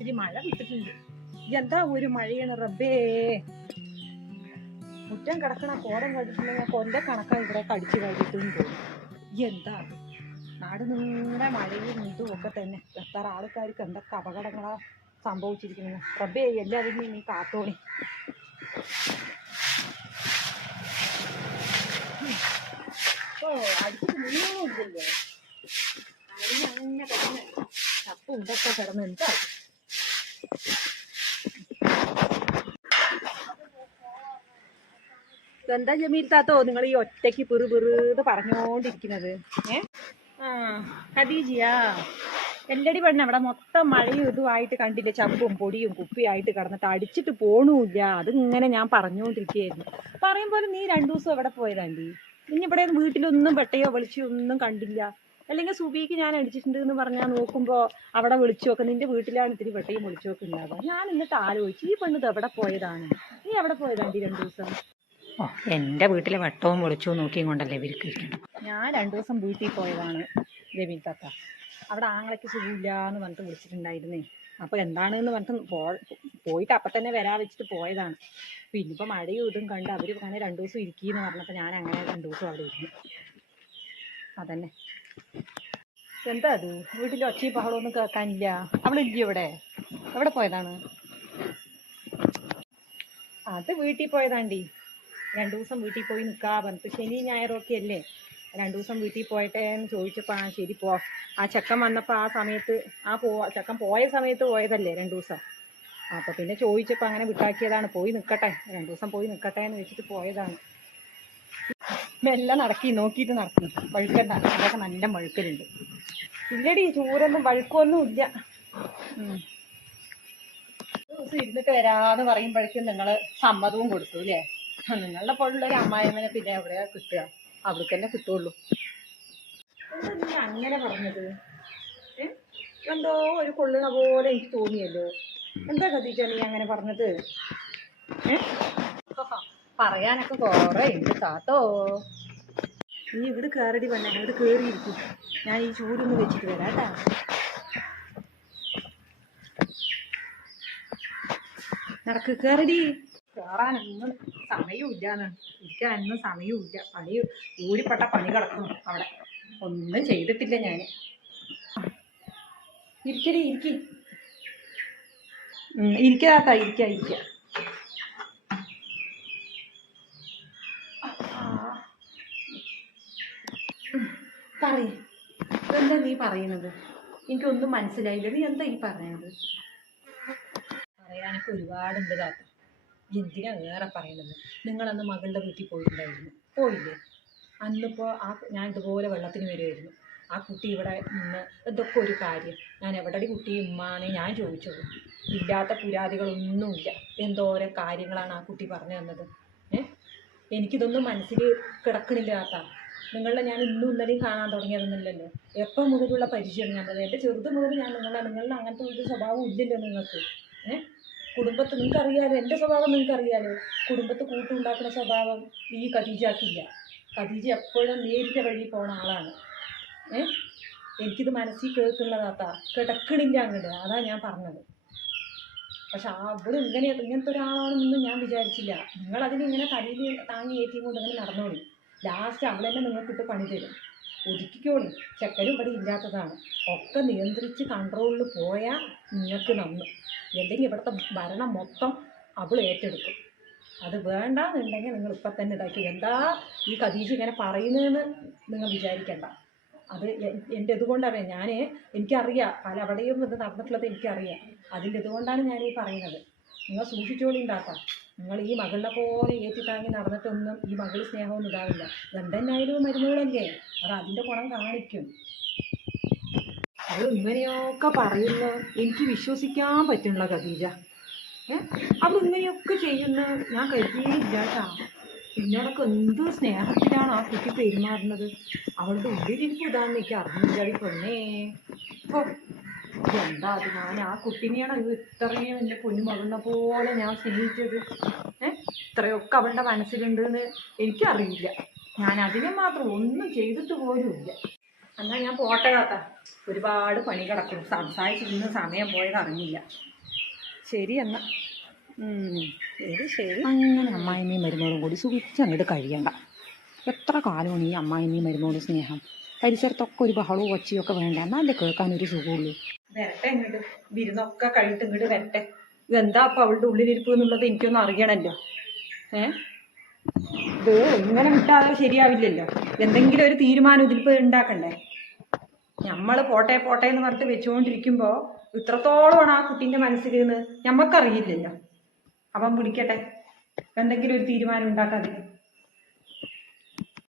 ഇനി മഴ വിട്ടിട്ടുണ്ട് എന്താ ഒരു മഴയാണ് റബ്ബേ? മുറ്റം കിടക്കണ കോടം കണ്ടിട്ടുണ്ടെങ്കിൽ കൊന്റെ കണക്കാ ഇവിടെ കടിച്ചു കഴിഞ്ഞിട്ടും തോന്നും എന്താ? നാട് നിങ്ങളുടെ മഴയും ഇതും ഒക്കെ തന്നെ. എത്ര ആൾക്കാർക്ക് എന്തൊക്കെ അപകടങ്ങളാ സംഭവിച്ചിരിക്കുന്നത്. റബ്ബേ എല്ലാവരും നീ കാത്തോണി ഓ അടിച്ചിട്ട് അടിഞ്ഞ് അങ്ങനെ കിടന്ന്. ചപ്പും ഇതൊക്കെ കിടന്ന് എന്താ? എന്താ ജമീൽ താത്തോ നിങ്ങൾ ഈ ഒറ്റയ്ക്ക് പിറു പിറുത് പറഞ്ഞോണ്ടിരിക്കുന്നത്. ഏ? ആ ഖദീജിയ എല്ലടി പെണ്ണ അവിടെ മൊത്തം മഴയും ഇതുമായിട്ട് കണ്ടില്ല? ചപ്പും പൊടിയും കുപ്പിയായിട്ട് കിടന്നിട്ട് അടിച്ചിട്ട് പോണൂല്ല. അതിങ്ങനെ ഞാൻ പറഞ്ഞുകൊണ്ടിരിക്കുകയായിരുന്നു പറയും പോലെ നീ രണ്ടു ദിവസം എവിടെ പോയതാണ്ടി? നീ ഇവിടെ വീട്ടിലൊന്നും പെട്ടയോ വിളിച്ചോ ഒന്നും കണ്ടില്ല. അല്ലെങ്കിൽ സുബിക്ക് ഞാൻ അടിച്ചിട്ടുണ്ട് എന്ന് പറഞ്ഞാൽ നോക്കുമ്പോ അവിടെ വിളിച്ചു നോക്കാം നിന്റെ വീട്ടിലാണ് ഇത്തിരി വെട്ടയും വിളിച്ചു നോക്കുന്നുണ്ടാവുക ഞാൻ എന്നിട്ട് ആലോചിച്ചു ഈ പെണ്ണ് ഇത് എവിടെ പോയതാണ്? നീ എവിടെ പോയതാണ്ടി രണ്ടു ദിവസം? ഓ എന്റെ വീട്ടിലെ വെട്ടവും വെളിച്ചവും നോക്കിയും കൊണ്ടല്ലേ ഇവർക്ക് ഞാൻ രണ്ടു ദിവസം വീട്ടിൽ പോയതാണ് രവി താത്ത. അവിടെ ആങ്ങളയ്ക്ക് സുഖമില്ല എന്ന് പറഞ്ഞിട്ട് വിളിച്ചിട്ടുണ്ടായിരുന്നേ. അപ്പോൾ എന്താണെന്ന് പറഞ്ഞിട്ട് പോ പോയിട്ട് അപ്പം തന്നെ വരാ വെച്ചിട്ട് പോയതാണ്. പിന്നെ ഇപ്പോൾ മഴയും ഇതും കണ്ട് അവർ അങ്ങനെ രണ്ടു ദിവസം ഇരിക്കുന്നു പറഞ്ഞപ്പോൾ ഞാൻ അങ്ങനെ രണ്ടു ദിവസം അവിടെ ഇരുന്നു. അതന്നെ. എന്താ അത്? വീട്ടിൽ ഒച്ചയും ബഹളമൊന്നും കേൾക്കാനില്ല. അവളില്ല ഇവിടെ? എവിടെ പോയതാണ്? അത് വീട്ടിൽ പോയതാണ്ടി. രണ്ടു ദിവസം വീട്ടിൽ പോയി നിൽക്കാ പറഞ്ഞു ശനി ഞായറൊക്കെ അല്ലേ? രണ്ടു ദിവസം വീട്ടിൽ പോയിട്ടേ എന്ന് ചോദിച്ചപ്പോൾ ആ ശരി പോ. ആ ചെക്കൻ വന്നപ്പോൾ ആ സമയത്ത് ആ പോ ചെക്കൻ പോയ സമയത്ത് പോയതല്ലേ രണ്ടു ദിവസം അപ്പോൾ പിന്നെ ചോദിച്ചപ്പോൾ അങ്ങനെ വിട്ടാക്കിയതാണ്. പോയി നിൽക്കട്ടെ രണ്ടു ദിവസം പോയി നിൽക്കട്ടെ എന്ന് വെച്ചിട്ട് പോയതാണ്. മെല്ലെ നടക്കി നോക്കിയിട്ട് നടക്കുന്നു വഴുക്കണ്ട അതൊക്കെ നല്ല വഴുക്കലുണ്ട്. ഇല്ലടി ചൂരൊന്നും വഴുക്കൊന്നും ഇല്ല. ദിവസം ഇരുന്നിട്ട് വരാന്ന് പറയുമ്പോഴേക്കും നിങ്ങൾ സമ്മതവും കൊടുത്തു അല്ലേ? നിങ്ങളുടെ പോലുള്ള ഒരു അമ്മായിമ്മനെ പിന്നെ എവിടെയാ കിട്ടുക? അവർക്ക് തന്നെ കിട്ടുള്ളൂ. എന്താ നീ അങ്ങനെ പറഞ്ഞത്? എന്തോ ഒരു കൊള്ളണ പോലെ എനിക്ക് തോന്നിയല്ലോ. എന്താ കഥീച്ച നീ അങ്ങനെ പറഞ്ഞത്? പറയാനൊക്കെ കൊറേ ഉണ്ട് താത്തോ. നീ ഇവിടെ കയറടി പെണ്ണെ ഇവിടെ കയറിയിരിക്കും ഞാൻ ഈ ചൂടൊന്ന് വെച്ചിട്ട് വരാം കേട്ടാ. നടക്ക് കയറടി കയറാനൊന്നും സമയമില്ലാന്ന് ഇരിക്കാനൊന്നും സമയമില്ല പണി ഊരിപ്പെട്ട പണി കിടക്കുന്നു അവിടെ. ഒന്നും ചെയ്തിട്ടില്ല ഞാൻ. ഇരിക്കടി ഇരിക്കി. ഇരിക്കാത്ത ഇരിക്ക ഇരിക്ക പറയ്. എന്താ നീ പറയുന്നത്? എനിക്കൊന്നും മനസ്സിലായില്ല. നീ എന്താ ഈ പറയുന്നത്? പറയാനൊക്കെ ഒരുപാടുണ്ട് താത്ത. എന്തിനാ വേറെ പറയണത് നിങ്ങളന്ന് മകളുടെ വീട്ടിൽ പോയിട്ടുണ്ടായിരുന്നു. പോയില്ലേ? അന്നിപ്പോൾ ആ ഞാൻ ഇതുപോലെ വെള്ളത്തിന് വരുമായിരുന്നു ആ കുട്ടി ഇവിടെ നിന്ന് ഇതൊക്കെ ഒരു കാര്യം. ഞാൻ എവിടെടി കുട്ടി ഉമ്മാന്ന് ഞാൻ ചോദിച്ചത് ഇല്ലാത്ത പുരാതികളൊന്നുമില്ല. എന്തോരം കാര്യങ്ങളാണ് ആ കുട്ടി പറഞ്ഞു തന്നത്. ഏ? എനിക്കിതൊന്നും മനസ്സിൽ കിടക്കണില്ല താത്ത. നിങ്ങളെ ഞാൻ ഇന്നും ഇന്നലെയും കാണാൻ തുടങ്ങിയതൊന്നുമില്ലല്ലോ. എപ്പം മുതലുള്ള പരിചയമാണ് ഞാൻ എന്റെ ചെറുത് മുതൽ ഞാൻ നിങ്ങളെ നിങ്ങളുടെ അങ്ങനത്തെ ഒരു സ്വഭാവം ഇല്ലല്ലോ നിങ്ങൾക്ക്. ഏ നിങ്ങൾക്ക് അറിയാലോ എന്റെ സ്വഭാവം നിങ്ങൾക്ക് അറിയാലോ കുടുംബത്ത് കൂട്ടുണ്ടാക്കുന്ന സ്വഭാവം ഈ ഖദീജാക്കില്ല ഖദീജ എപ്പോഴും നേരിന്റെ വഴി പോണ ആളാണ്. ഏ? എനിക്കിത് മനസ്സിൽ കേൾക്കുന്നതാത്താ കിടക്കണില്ല അങ്ങോട്ട് അതാ ഞാൻ പറഞ്ഞത്. പക്ഷെ അവിടെ ഇങ്ങനെ ഇങ്ങനത്തെ ഒരാളാണെന്നൊന്നും ഞാൻ വിചാരിച്ചില്ല. നിങ്ങൾ അതിനിങ്ങനെ തലയിൽ താങ്ങി ഏറ്റിയും കൊണ്ട് ഇങ്ങനെ നടന്നോളി. ലാസ്റ്റ് അവളെന്നെ നിങ്ങൾക്കിട്ട് പണി തരും. ഒതുക്കിക്കോളി. ചെക്കനും ഇവിടെ ഇല്ലാത്തതാണ്. ഒക്കെ നിയന്ത്രിച്ച് കൺട്രോളിൽ പോയാൽ നിങ്ങൾക്ക് നന്ന്. അല്ലെങ്കിൽ ഇവിടുത്തെ ഭരണം മൊത്തം അവൾ ഏറ്റെടുക്കും. അത് വേണ്ടാന്നുണ്ടെങ്കിൽ നിങ്ങൾ ഇപ്പം തന്നെ ഇതാക്കി. എന്താ ഈ കദീജ് ഇങ്ങനെ പറയുന്നതെന്ന് നിങ്ങൾ വിചാരിക്കണ്ട. അത് എന്റെ ഇതുകൊണ്ടാണ് ഞാൻ എനിക്കറിയാം. പല അവിടെയും ഇത് നടന്നിട്ടുള്ളത് എനിക്കറിയാം. അതിന്റെ ഇതുകൊണ്ടാണ് ഞാൻ ഈ പറയുന്നത്. നിങ്ങൾ സൂക്ഷിച്ചോളി നിങ്ങൾ ഈ മകളിനെ പോലെ ഏറ്റിത്താങ്ങി നടന്നിട്ടൊന്നും ഈ മകൾ സ്നേഹമൊന്നും ഇതാവില്ല. എന്തെന്നായാലും മരുന്നുകളല്ലേ അത് അതിന്റെ ഗുണം കാണിക്കും. അവൾ ഇങ്ങനെയൊക്കെ പറയുന്നു. എനിക്ക് വിശ്വസിക്കാൻ പറ്റുള്ള ഖദീജ. ഏ? അവൾ ഇങ്ങനെയൊക്കെ ചെയ്യുന്ന. ഞാൻ കരുതിയില്ല കേട്ടാ. പിന്നീടൊക്കെ എന്ത് സ്നേഹത്തിലാണ് ആ കുട്ടി പെരുമാറുന്നത്? അവളുടെ ഉള്ളിലിരിപ്പ് ഇതാന്ന് എനിക്ക് അറിഞ്ഞില്ല പെണ്ണേ ഓ എന്താ അത്? ഞാൻ ആ കുട്ടീനെയാണ് ഇത് ഇത്രയും എന്റെ പൊന്നുമകളുടെ പോലെ ഞാൻ സ്നേഹിച്ചത്. ഏ? ഇത്രയൊക്കെ അവളുടെ മനസ്സിലുണ്ടെന്ന് എനിക്കറിയില്ല. ഞാൻ അതിനെ മാത്രം ഒന്നും ചെയ്തിട്ട് പോലുമില്ല. എന്നാൽ ഞാൻ പോട്ടെ കാത്ത ഒരുപാട് പണി കിടക്കും സംസാരിച്ചിരുന്ന് സമയം പോയത് അറിഞ്ഞില്ല. ശരി എന്നാ. ശരി ശരി. അങ്ങനെ അമ്മായിമ്മയും മരുമോളും കൂടി സുഖിച്ച് അങ്ങോട്ട് കഴിയണ്ട. എത്ര കാലമാണ് ഈ അമ്മായിമ്മയും മരുമോളും സ്നേഹം? പരിസരത്തൊക്കെ ഒരു ബഹളവും ഒച്ചയും ഒക്കെ വേണ്ട. എന്നാലേ കേൾക്കാൻ ഒരു സുഖമുള്ളൂ? വരട്ടെ ഇങ്ങോട്ട് വിരുന്നൊക്കെ കഴിഞ്ഞിട്ട് ഇങ്ങോട്ട് വരട്ടെ. ഇതെന്താ അപ്പൊ അവളുടെ ഉള്ളിലിരിപ്പ് എന്നുള്ളത് എനിക്കൊന്നും അറിയണല്ലോ. ഏ? ഇത് ഇങ്ങനെ വിട്ടാതെ ശരിയാവില്ലല്ലോ. എന്തെങ്കിലും ഒരു തീരുമാനം ഇതിലിപ്പോൾ ഉണ്ടാക്കണ്ടേ? നമ്മൾ പോട്ടെ പോട്ടെ എന്ന് പറഞ്ഞിട്ട് വെച്ചുകൊണ്ടിരിക്കുമ്പോൾ ഇത്രത്തോളമാണ് ആ കുട്ടീന്റെ മനസ്സിലിരുന്ന് ഞമ്മക്കറിയില്ലല്ലോ. അവൻ പിടിക്കട്ടെ. എന്തെങ്കിലും ഒരു തീരുമാനം ഉണ്ടാക്കാതെ